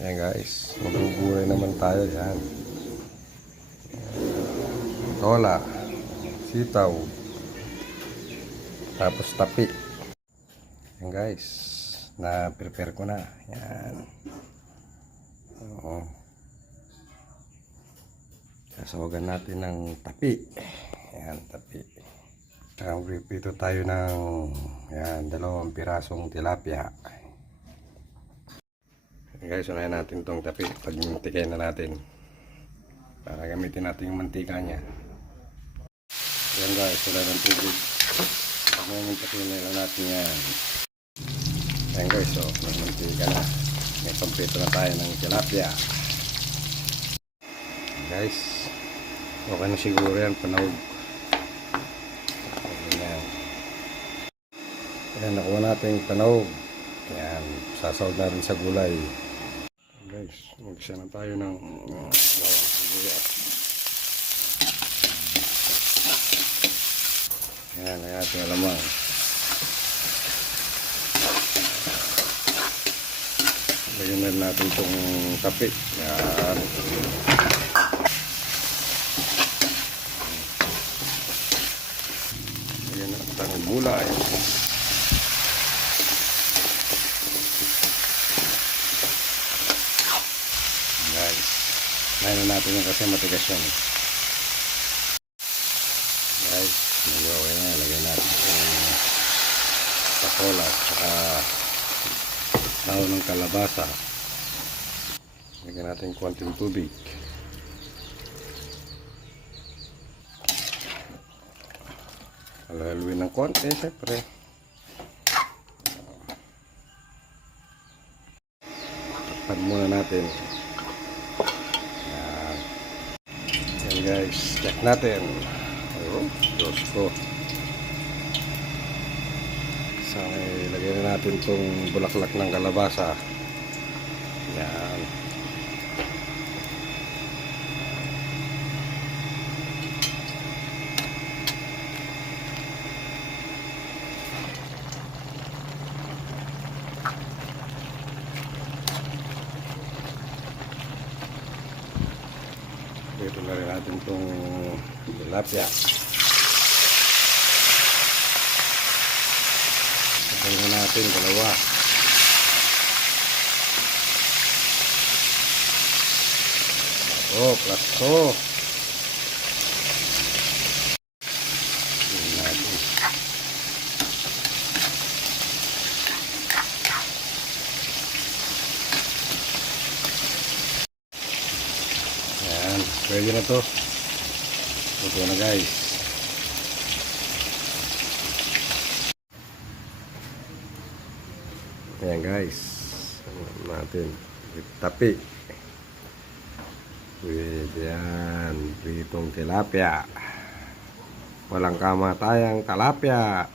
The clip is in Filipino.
Ayan guys, magugulay naman tayo. Yan, tola, sitaw, tapos tapi. Ayan guys, na-prepare ko na. Yan. Oo. Sasawagan natin ng tapi. Yan, tapi. Prito tayo ng yan, 2 pirasong tilapia. Guys, unahin natin tong tapi. Pagmintikain na natin para gamitin natin yung mantika nya. Yan guys, wala ng tubig. Pagmintikain na lang natin yan. Yan guys, so nagmantika na. May pamprito na tayo ng tilapia. Guys, okay na siguro yan, panahog. Ayan, nakuha natin yung panahog. Ayan, sasawag na rin sa gulay. Guys, mag-isa na tayo ng bawang sibuyas. Ayan, ang ating alamang. Lagyan na natin itong tapi. Ayan. Lagyan natin ang gulay. Guys, nahin natin yung kasi matigas yan. Guys, okay na. Lagyan natin yung pasola at saka daon ng kalabasa. Lagyan natin konting tubig. Halo-haluin ng konti, syempre. Takpan muna natin. Yan guys, check natin. Oh, Diyos ko. So, ilagay na natin itong bulaklak ng kalabasa. Yan. Ito na rin natin itong tilapia. Sabay na natin 2. Oh, plus 2. Yan, pwede na to. Ito na guys. Ayan guys, natin with tapi, with yan pritong tilapia, walang kamatayang tilapia.